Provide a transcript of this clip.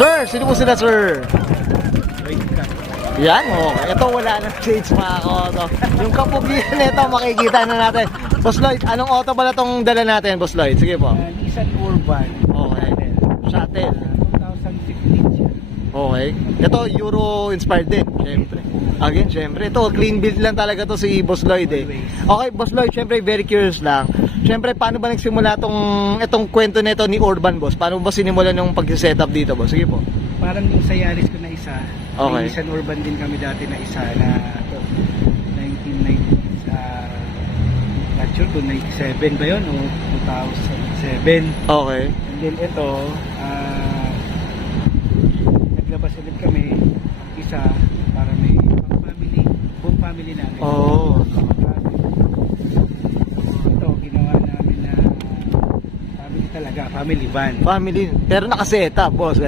Sir, sino po sila, sir? Yan, okay. Ito wala na shades mga auto. Yung kapugian nito makikita na natin. Boss Lloyd, anong auto pala tong dala natin, Boss Lloyd? Sige po. Nissan Urban. Okay. Shuttle. 2016 siya. Okay. Ito, Euro inspired din, syempre. Again, syempre. Ito, clean build lang talaga to si Boss Lloyd eh. Okay, Boss Lloyd, syempre, very curious lang. Syempre, paano ba nagsimula itong kwento nito ni Urban, Boss? Paano ba sinimulan yung pag-setup dito, Boss? Sige po. Parang yung sa Yaris ko na isa. Okay. May Nissan Urban din kami dati na isa na 1990 sa not sure kung 97 ba yun o 2007. Okay. And then ito, naglabas ulit kami isa para may family, buong family namin. Oh. Ito, ginawa namin na family talaga, family van. Family. Pero naka-setup, Boss.